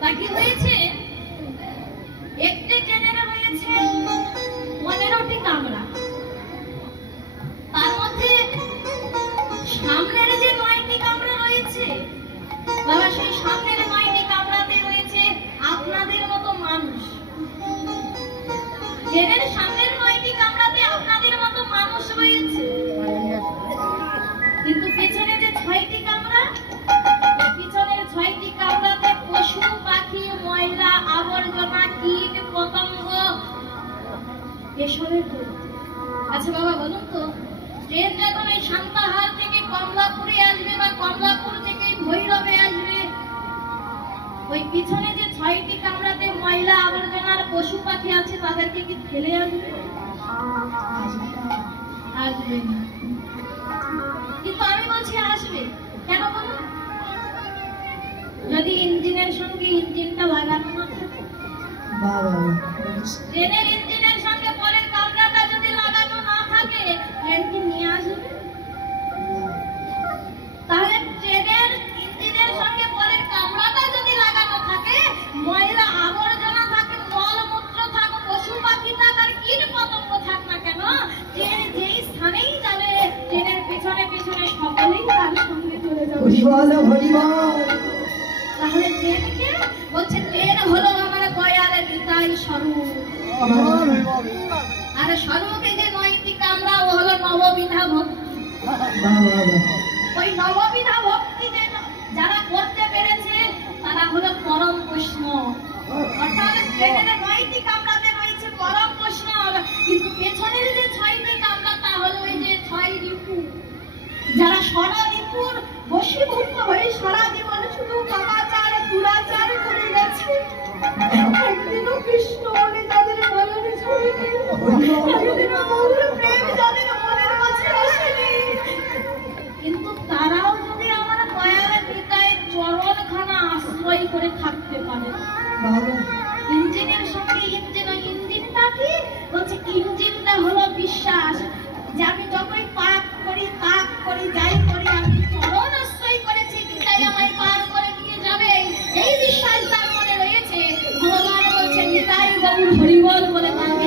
তা কি হয়েছে? একটি ট্রেনের রয়েছে 15টি কামরা, তার মধ্যে সামনের যে 9টি কামরা রয়েছে বাবা, সেই সামনের 9টি কামরাতে রয়েছে আপনাদের মতো মানুষ। ট্রেনের সামনের 9টি কামরাতে আপনাদের মতো মানুষ রয়েছে, কিন্তু পেছনে যে 6টি কামরা, পিছনের 6টি কামরাতে পশু পাখি, ময়লা আবর্জনা, কীট পতঙ্গ এসবের। আচ্ছা বাবা বলুন তো, ট্রেন যখন এই সান্তাহার থেকে কমলাপুরে আসবে বা কমলাপুর থেকে ভৈরবে আসবে, ওই পিছনে যে 6টি কামরাতে ময়লা আবর্জনার পশু পাখি আছে তাদেরকে কি ফেলে আসবে? আসবে না। কিন্তু আমি বলছি আসবে কেন বলুন? যদি ইঞ্জিনের সঙ্গে ইঞ্জিনটা লাগানো না থাকে, ট্রেনের ইঞ্জিনের সঙ্গে পরের কামরাটা যদি লাগানো না থাকে, ট্রেন কি নিয়ে আসবে? তাহলে ট্রেনের ইঞ্জিনের সঙ্গে পরের কামরাটা যদি লাগানো থাকে, ময়লা আবর্জনা থাকে, মলমূত্র থাক, পশু পাখি থাক আর কীট পতঙ্গ থাক না কেন, ট্রেন যেই স্থানেই যাবে ট্রেনের পিছনে পিছনে সকলেই তার সঙ্গে চলে যাবে। তাহলে ট্রেনকে বলছে, ট্রেন হলো আমার দয়ার নিতাই স্বরূপ। আর স্বরূপে যে 9টি কামরা ও হলো নববিধা ভক্তি। ওই নববিধা ভক্তি যে যারা করতে পেরেছে তারা হলো পরম বৈষ্ণব। অর্থাৎ ট্রেনের 9টি কামরাতে রয়েছে পরম বৈষ্ণব, কিন্তু পেছনের যে 6টি কামরা তা হলো ওই যে 6 রিপু, যারা সারা রিপুর বশীভূত হয়ে সারা জীবন শুধু কামাচার দুরাচার করে গেছে। একদিনও কৃষ্ণ বলে যাদের বলনে ছড়েনি, একদিনও গৌর প্রেম যাদের মনের মাঝে আসেনি, কিন্তু তারাও যদি আমার দয়ার নিতাইয়ের চরণখানা আশ্রয় করে থাকতে পারে। ইঞ্জিনের সঙ্গে ইঞ্জিনটা কি বলছে? ইঞ্জিনটা হলো বিশ্বাস, যে আমি যতই পাপ করি তাপ করি যাই করি আমি চরণ আশ্রয় করেছি, নিতাই আমায় পার করে নিয়ে যাবে, এই বিশ্বাস তার মনে রয়েছে। ভগবান বলছে নিতাই গৌর হরিবল বলে তাকে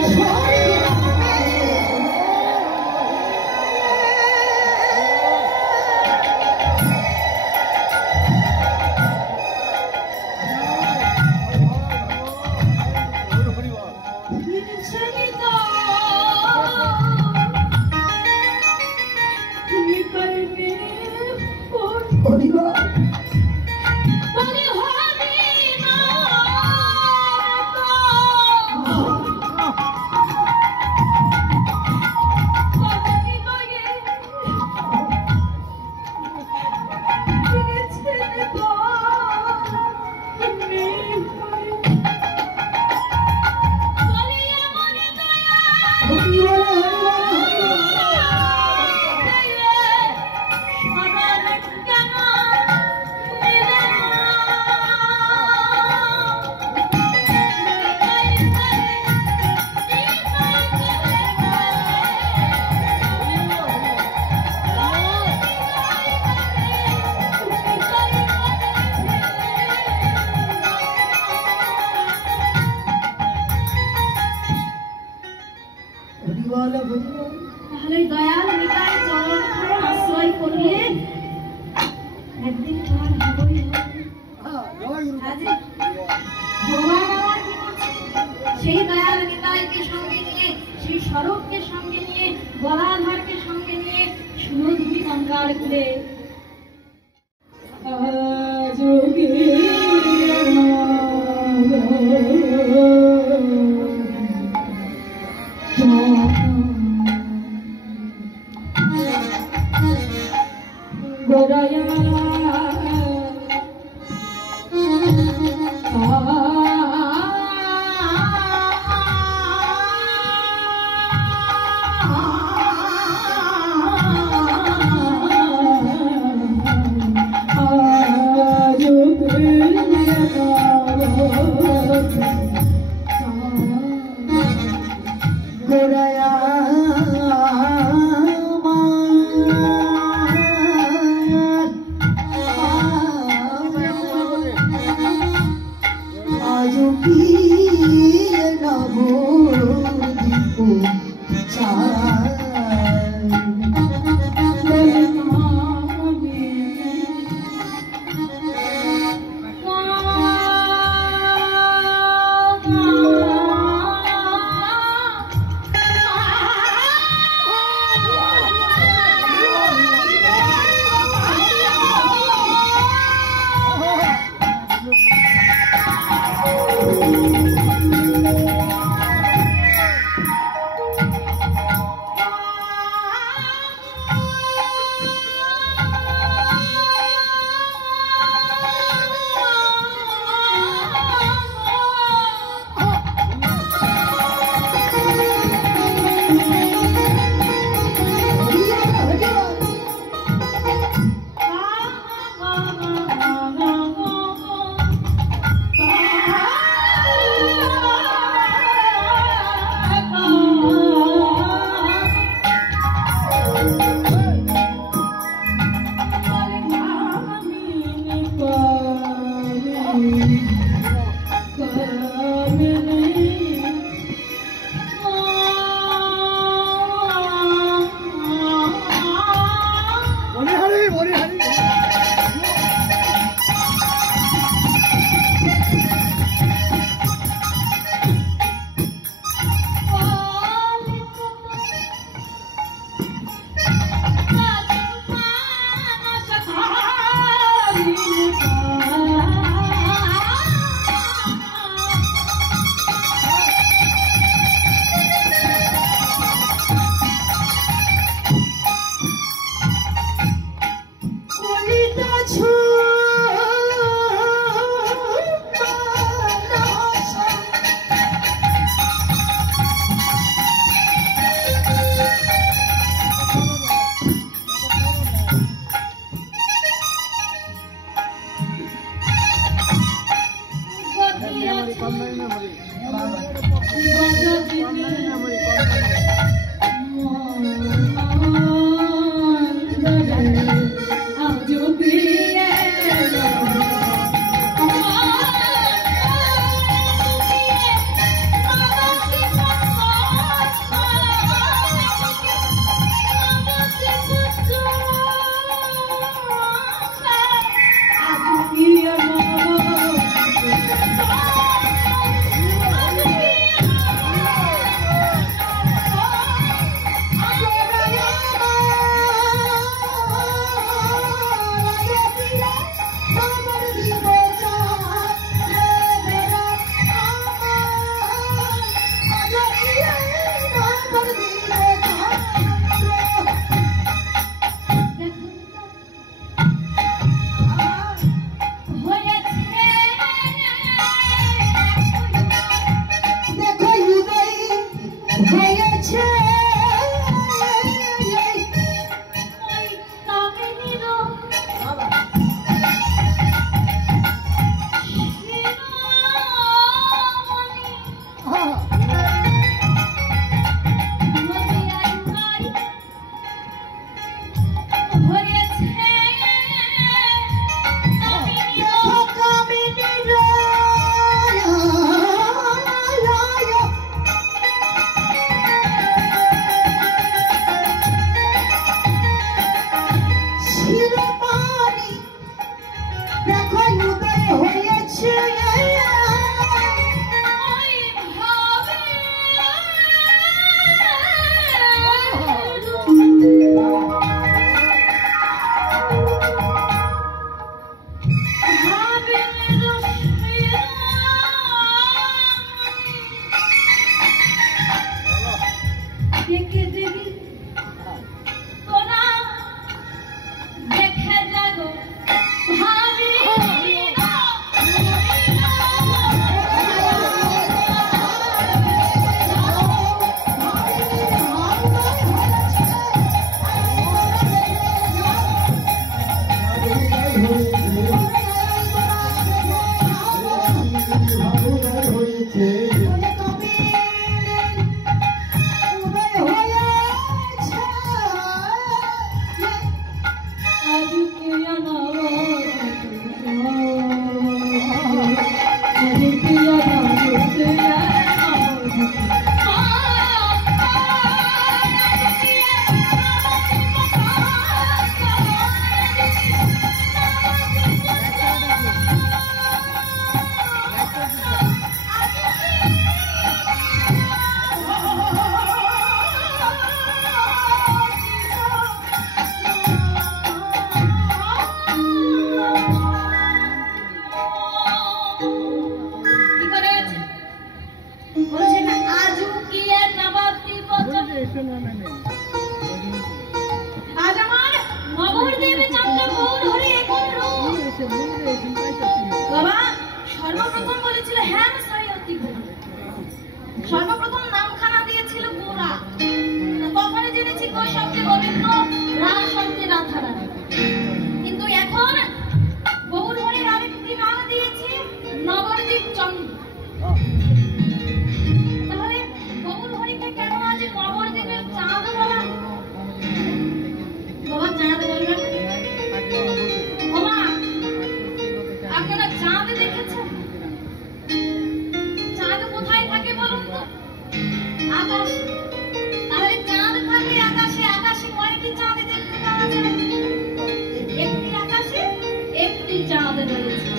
একটি চাঁদ রয়েছে।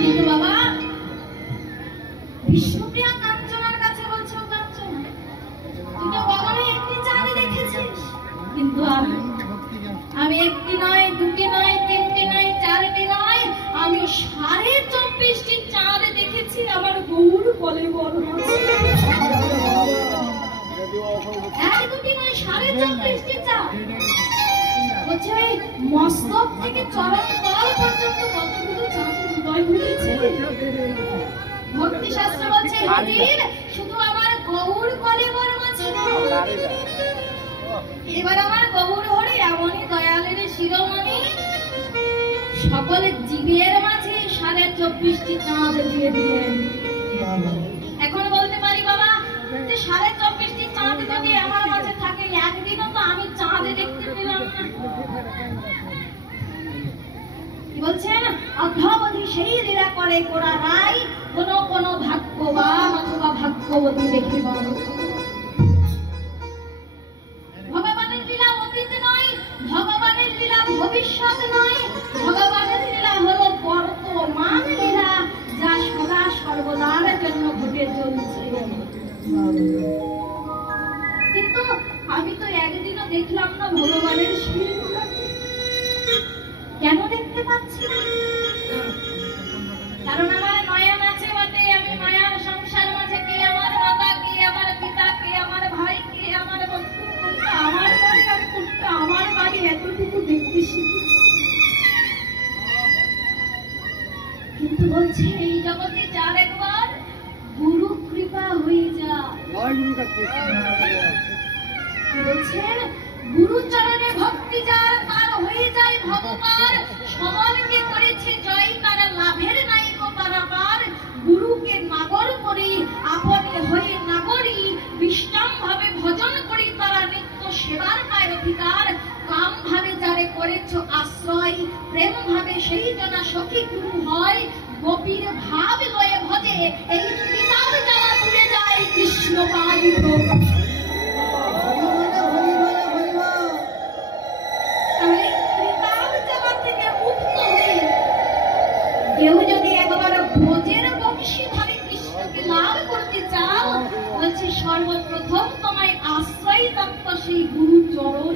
কিন্তু বাবা বিষ্ণুপ্রিয়া কাঞ্চনার কাছে বলছে, ও কাঞ্চনা, তুই তো কখনো একটি চাঁদ দেখেছিস? কিন্তু আমি একটি নয়, দুটি নয়, তিনটি নয়, চারটি নয়, আমি 24.5টি চাঁদ দেখেছি আমার গৌর বলে বড় আছে। এক দুটি নয়, 24.5টি চাঁদ। বলছে ওই মস্তক থেকে চরণ তল পর্যন্ত কতগুলো চাঁদের উদয় হয়েছে। ভক্তি শাস্ত্র বলছে হাজির শুধু আমার গৌর বলে বড় আছে। এবার আমার গৌর হরে এমনই দয়ালের শিরোমণি সকলের জীবের মাঝে 24.5টি চাঁদ দিয়ে দিলেন। এখন বলতে পারি বাবা যে 24.5টি চাঁদ যদি আমার মাঝে থাকে, একদিনও তো আমি চাঁদ দেখতে পেলাম না। কি বলছেন? অদ্যাবধি সেই লীলা করে কোরা রায়, কোন কোন ভাগ্যবান অথবা ভাগ্যবতী দেখিব। ভগবানের লীলা অতীত নয়, ভগবানের লীলা ভবিষ্যৎ নয়, ভগবানের লীলা হলো বর্তমান লীলা, যা সদা সর্বদার জন্য ঘটে চলছে। কিন্তু আমি তো একদিনও দেখলাম না ভগবানের শিরগুলোকে। কেন দেখতে পাচ্ছি না? কারণ আমার নয়ন আছে বটে, আমি মায়ার সংসার মাঝে কে আমার মাতা, কে আমার পিতা, কে আমার ভাই, কে আমার বন্ধু, কোনটা আমার বাড়ি আর কোনটা আমার বাড়ি, এতটুকু দেখতে শিখেছি। কিন্তু বলছে এই জগতে যার একবার গুরু কৃপা হয়ে যায়, বলছেন গুরু চরণে ভক্তি যার তার হয়ে যায় ভগবান। সমনকে করেছে জয়, তার লাভের নাই গো পারাপার। গুরুকে নাগর করি আপনি হয়ে নাগরী, বিষ্ণাম ভাবে ভজন করি তারা নিত্য সেবার পায় অধিকার। কাম ভাবে যারে করেছ আশ্রয়, প্রেম ভাবে সেই জনা সখী গুরু হয়। গোপীর ভাব লয়ে ভজে এই পিতার যারা দূরে যায়, কৃষ্ণ পাই প্রভু। কেউ যদি একবার ভোজের বংশীধারী কৃষ্ণকে লাভ করতে চাও, বলছে সর্বপ্রথম তোমায় আশ্রয় তত্ত্ব সেই গুরু চরণ।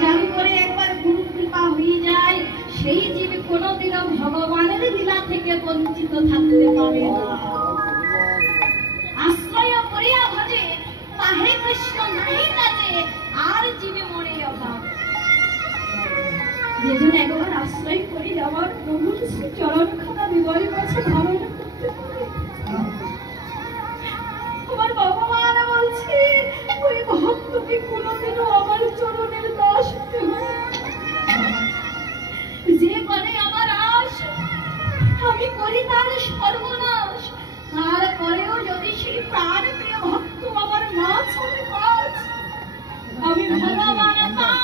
যার উপরে একবার গুরু কৃপা হয়ে যায়, সেই জীব কোনোদিনও ভগবানের লীলা থেকে বঞ্চিত থাকতে পারে না। আশ্রয় করিয়া ভজে তাহে কৃষ্ণ নাহি কাজে, আর জীবে মরে অভাব। যেজন একবার আশ্রয় করি আমার প্রভুর চরণ খানা বিবরের কাছে ধারণা করতে পারে। আমার বাবা মারা বলছে ওই ভক্তকে কোনোদিনও আমার চরণের দাস হতে হয়। যে করে আমার আশ, আমি করি তার সর্বনাশ। তারপরেও যদি সেই প্রাণ প্রিয় ভক্ত আমার না চলে কাজ, আমি ভগবান তার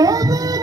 হবে